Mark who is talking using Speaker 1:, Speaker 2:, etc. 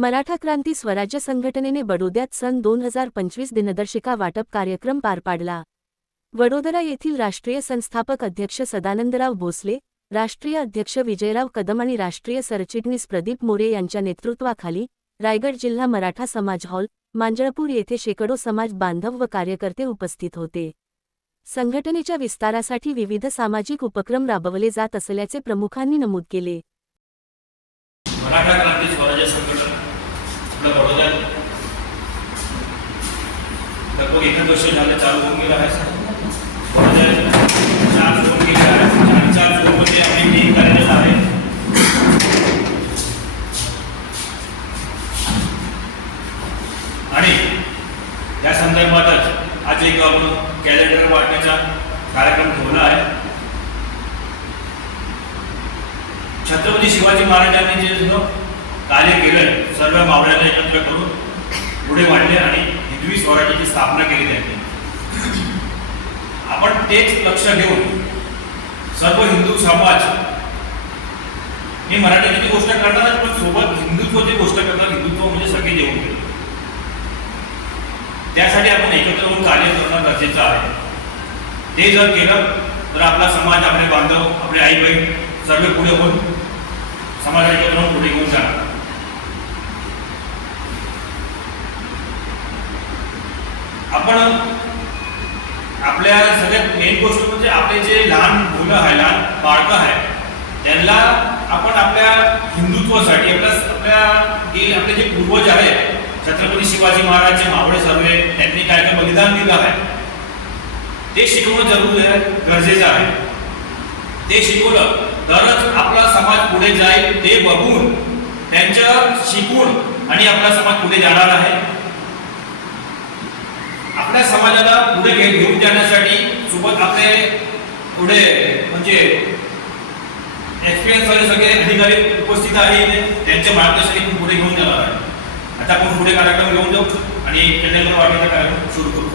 Speaker 1: मराठा क्रांती स्वराज्य संघटनेने बडोद्यात सन दोन हजार पंचवीस दिनदर्शिका वाटप कार्यक्रम पार पाडला. वडोदरा येथील राष्ट्रीय संस्थापक अध्यक्ष सदानंदराव भोसले राष्ट्रीय अध्यक्ष विजयराव कदम आणि राष्ट्रीय सरचिटणीस प्रदीप मोरे यांच्या नेतृत्वाखाली रायगड जिल्हा मराठा समाज हॉल मांजळपूर येथे शेकडो समाज बांधव व कार्यकर्ते उपस्थित होते. संघटनेच्या विस्तारासाठी विविध सामाजिक उपक्रम राबवले जात असल्याचे प्रमुखांनी नमूद केले
Speaker 2: मराठा क्रांती स्वराज्य संघटन आपल्या बडोद्यात लगभग एकच वर्ष झाले चालू होऊन गेला आहे चार फोन आणि चार टीम आहे. आणि या संदर्भातच आज एक आपण कॅलेंडर वाटण्याचा कार्यक्रम ठेवला आहे. छत्रपती शिवाजी महाराजांनी जे कार्य केलं सर्व मावळ्याला एकत्र करून पुढे वाढले आणि हिंदवी स्वराज्याची स्थापना केली त्यांनी. आपण तेच लक्ष घेऊन सर्व हिंदू समाज मी मराठीची गोष्ट करणार पण सोबत हिंदुत्वाची गोष्ट करणार हिंदुत्व म्हणजे सगळे जेवण गेले त्यासाठी आपण एकत्र होऊन कार्य करणं गरजेचं आहे. ते जर केलं तर आपला समाज आपले बांधव आपले आई बहीण सर्व पुढे होऊन समाजाच्या पुढे घेऊन जाणार. आपण आपल्या सगळ्यात मेन गोष्ट म्हणजे आपले जे लहान मुलं आहे लहान बाळकं आहे त्यांना आपण आपल्या हिंदुत्वासाठी आपल्या आपल्या जे आपले जे पूर्वज आहेत छत्रपती शिवाजी महाराजचे मावळे सर्वे त्यांनी काय काय बलिदान दिलं आहे ते शिकवणं जरूर आहे गरजेचं आहे. ते शिकवलं तरच आपला समाज पुढे जाईल ते बघून त्यांच्या शिकून आणि आपला समाज पुढे जाणार आहे. आपल्या समाजाला पुढे घेऊन जाण्यासाठी सोबत आपले पुढे म्हणजे एक्सपिरियन्स वाले सगळे अधिकारी उपस्थित आहेत त्यांच्या मार्गदर्शनाने पुढे घेऊन जाणार आहे. आता आपण पुढे कार्यक्रम घेऊन जाऊ आणि कॅलेंडर वाढण्याचा कार्यक्रम सुरू करू.